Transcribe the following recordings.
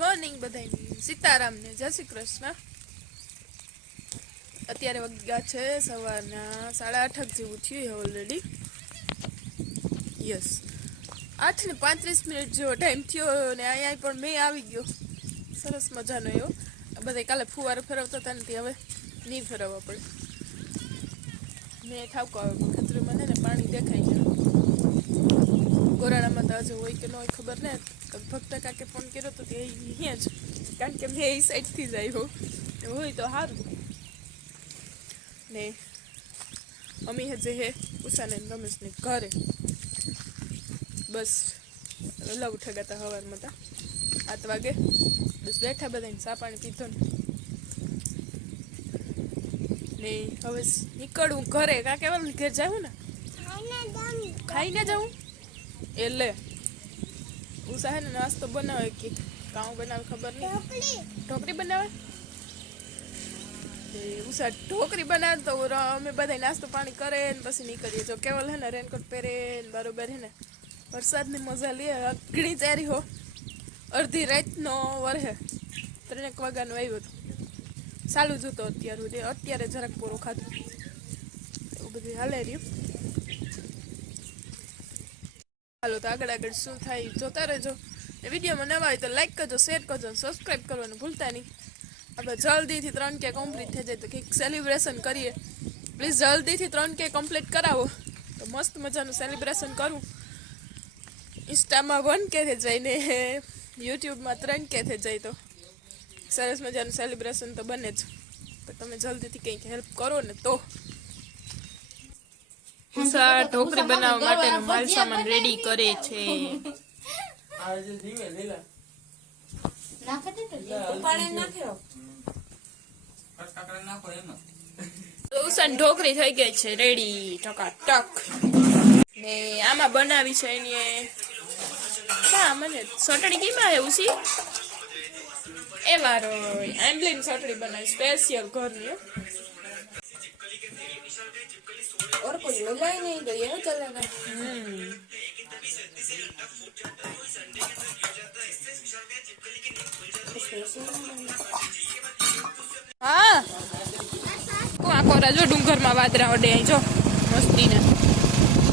Morning બધાને સીતારામ ને જય શ્રી કૃષ્ણ। અત્યારે વાગ્યા છે સવારના 8:30 જેવું થયું ઓલરેડી। યસ 8:35 જેવો ટાઈમ થયો ને અહીંયા પણ મેં આવી ગયો સરસ મજાનો એવો। બધા કાલે ફુવારો ફેરવતા હતા ને તે હવે નહીં ફેરવવા પડે। મેં ઠાવકો આવે ખેતરીમાં ને પાણી દેખાય છે। ગોરાણામાં તો આજે હોય કે ન હોય ખબર ને। ભક્ત કાકે ફોન કર્યો તો તે અહીંયા જ, કારણ કે મેં એ સાઈડથી જ આવ્યો હોય તો સારું ને। અમી હજે હે ઉષાને રમેશને ઘરે બસ વહેલા ઉઠ્યા ગયા હતા સવારમાં હતા 8 વાગે। બસ બેઠા બધાને ચા પાણી પીધો ને હવે નીકળવું ઘરે। કાં કહેવાનું ઘેર જાવું ને ખાઈને જાઉં એટલે ઉષા હે ને નાસ્તો બનાવે કે કાઉ બનાવે ખબર નહીં, ઢોકળી બનાવે ઉષા ઢોકળી બનાવે તો અમે બધા નાસ્તો પાણી કરે ને પછી નીકળીએ। જો કેવલ હે ને રેનકોટ પહેરે ને બરોબર હે ને વરસાદની મજા લે। અઘણી ચારી હો અડધી રાતનો વરહે 3 વાગ્યાનો આવ્યો હતો, ચાલુ જ હતો અત્યાર સુધી। અત્યારે જરાક પૂરો ખાધું એવું બધું હાલે રહ્યું। હાલો તો આગળ આગળ શું થાય જોતા રહેજો। વિડીયોમાં નવા હોય તો લાઈક કરજો, શેર કરજો, સબસ્ક્રાઈબ કરવાનું ભૂલતા નહીં। આપણે જલ્દીથી 3K કમ્પ્લીટ થઈ જાય તો કંઈક સેલિબ્રેશન કરીએ પ્લીઝ। જલ્દીથી 3K કમ્પ્લીટ કરાવો તો મસ્ત મજાનું સેલિબ્રેશન કરું। ઇન્સ્ટામાં 1K થઈ જાય ને યુટ્યુબમાં 3K થઈ જાય તો સરસ મજાનું સેલિબ્રેશન તો બને જ। તો તમે જલ્દીથી કંઈક હેલ્પ કરો ને તો। ઉષા ઢોકળી બનાવવા માટેનો માલ સામાન રેડી કરે છે। ઉષા ઢોકળી થઈ ગઈ છે રેડી ટકાટક ને આમાં બનાવી છે એની હા મને ચટણી કીમાં એવું છે એ વારો આંબલીની ચટણી બનાવી સ્પેશિયલ ઘરની। और कुछ मिला ही नहीं तो यही चलेगा। हाँ કોણ કોરા જો ડુંગરમાં વાદરા ઓડે જો મસ્તી ને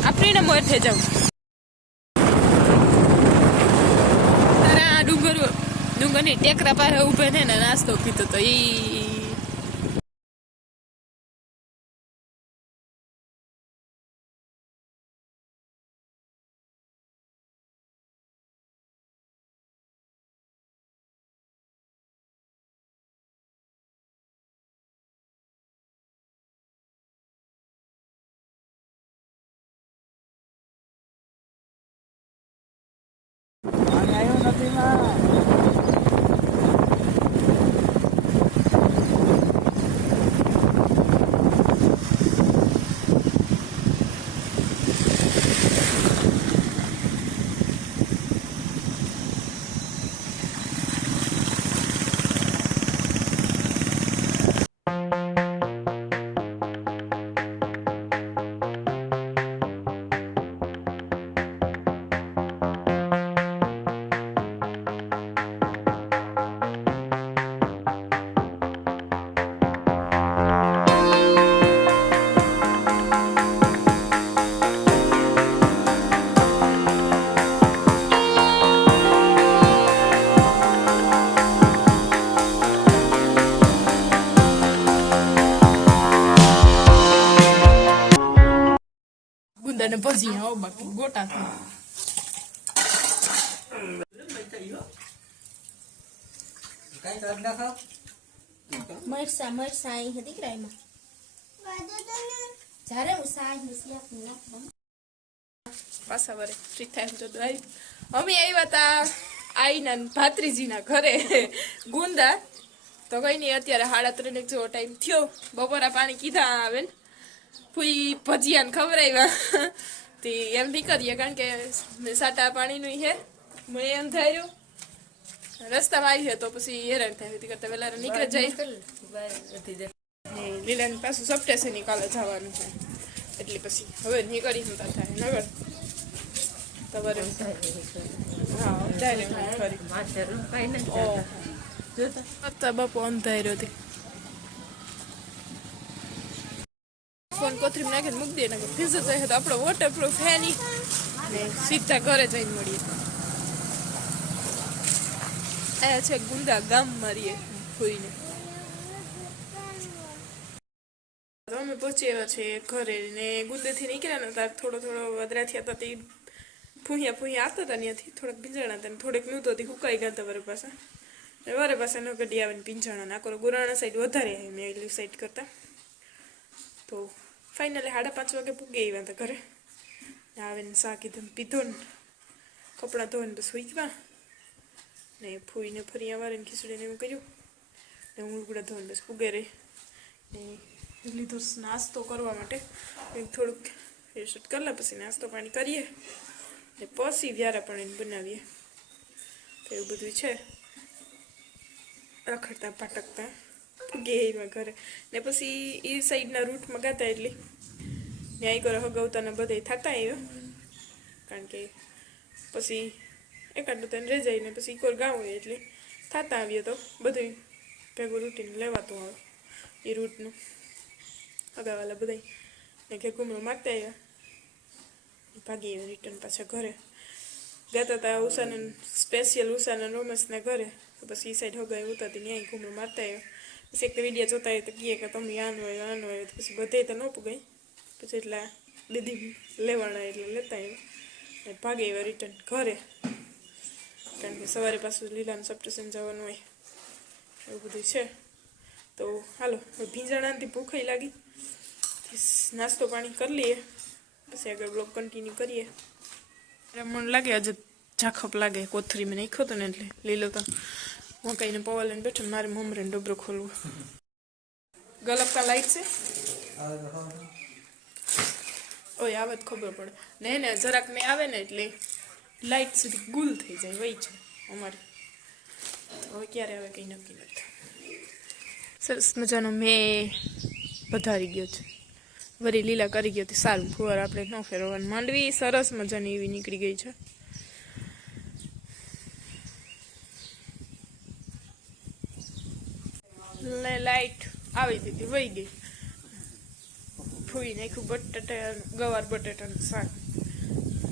આપણે ને મોર થઈ જાવ તારા ડુંગરની ટેકરા પાસે ઉભે ને નાસ્તો કીધો તો ઈ ને ભજી આવો બાકી ગોટા થાય મરસા મરસા અહીં હતી ક્રાઈમાં જારે ઉસાઈ મિસિયા પાછા વરે ફ્રી થાય તો આવી અમે આવ્યા હતા આઈના ભાત્રીજીના ઘરે ગુંદા તો કઈ નહીં અત્યારે 3:30 જેવો ટાઈમ થયો। બપોરા પાણી કીધા આવે ને ફૂઈ ભજીયાને ખવડાવ્યા તે એમ બી કરીએ કારણ કે સાટા પાણીનું હે મેં એમ થયું રસ્તામાં આવી છે તો પછી હેરાન થાય કરતા વહેલા નીકળે જાય। લીલાને પાછું સપ્ટેશની કાલે જવાનું છે એટલે પછી હવે નીકળી નતા થાય નગર તમારે હા ડાયરેક્ટ ખરી માથે રોકાઈ નથી ઓહ જતા જોતા અત્યારે બાપુ અંધાર્યો હતી ફોન કોથરીમાં નાખીને મૂકી દે ને ફીઝર જાય તો આપણો વોટરપ્રૂફ હે નહીં ને સીધા ઘરે જઈને મળીએ આયા છે ગુંદા ગામ મારીએ ફોઈને અમે પહોંચી આવ્યા છે ઘરે ને ગુંદેથી નીકળ્યા ને ત્યારે થોડો વધરાથી હતા તે ફૂહિયા આવતા હતા ત્યાંથી થોડાક ભીંજાણા હતા ને થોડીક નહોતો હતી હુકાઈ ગયા હતા વરે પાસે વરે પાસે ન ગડી આવે ને ભીંજાણા નાખો ગુરાણા સાઈડ વધારે આવે મેં એટલી સાઈડ કરતા તો ફાઇનલી 5:30 વાગે પૂગી આવ્યા હતા ઘરે આવીને સા કીધું પીધો ને કપડાં ધોઈને બસ ઉઈકવા ને ફૂઈને ફરી વારીને ખીચડીને એવું કર્યું ને હું ઉગડા ધોઈને બસ પૂગે રહી ને લીધો નાસ્તો કરવા માટે થોડુંક ફેરશૂટ કરી લે પછી નાસ્તો પાણી કરીએ ને પછી વ્યારા પાણી બનાવીએ તો એવું બધું છે રખડતા પાટકતા પૂગી આવ્યા ઘરે ને પછી એ સાઈડના રૂટમાં ગાતા એટલે ન્યાય કરો હગાવતાને બધે થતા આવ્યો કારણ કે પછી એકાદ તને રહી જાય ને પછી કોર ગામ હોય એટલે થતા આવીએ તો બધું ભેગું રૂટીન લેવાતું આવે એ રૂટનું અગાવાલા બધા ને કે ઘૂમરો મારતા આવ્યા ભાગી આવ્યા રિટર્ન પાછા ઘરે જતા હતા ઉષાને સ્પેશિયલ ઉષાના રોમસના ઘરે તો પછી એ સાઈડ હગાઈ ઉતારતી ન્યાય ઘૂમરો મારતા આવ્યો પછી એક તો વિડીયો જોતા હોય તો કહે કે તમે આનું હોય તો પછી બધે તો ન પુગાય પછી એટલા દીદી લેવાના એટલે લેતા આવ્યા ને ભાગી આવ્યા રિટર્ન ઘરે કારણ કે સવારે પાછું લીલાનું સપ્ટેશન જવાનું હોય એવું બધું છે તો હાલો ભીંજાણાથી ભૂખાઈ લાગી નાસ્તો પાણી કરી લઈએ પછી આગળ બ્લોગ કન્ટિન્યુ કરીએ મને લાગે આજે ઝાખપ લાગે કોથરીમાં નાખ્યો હતો ને એટલે લીલો તો હું કહીને પવા લઈને બેઠો મારે મમરીને ડબરો ખોલવું ગલપકા લાઈટ છે ઓય આવે તો ખબર પડે ને જરાક મેં આવે ને એટલે લાઈટ સુધી ગુલ થઈ જાય વહી છે અમારે હવે ક્યારે આવે કંઈ નક્કી નથી સરસ મજાનો મેં પધારી ગયો છે વરી લીલા કરી ગયો હતી સારું ફુવાર આપણે ન ફેરવવાનું માંડવી સરસ મજાની એવી નીકળી ગઈ છે લાઈટ આવી દીધી વહી ગઈ ફૂઈ નાખ્યું બટાટા ગવાર બટાટાનું શાક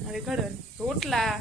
મારે ઘડવાનું રોટલા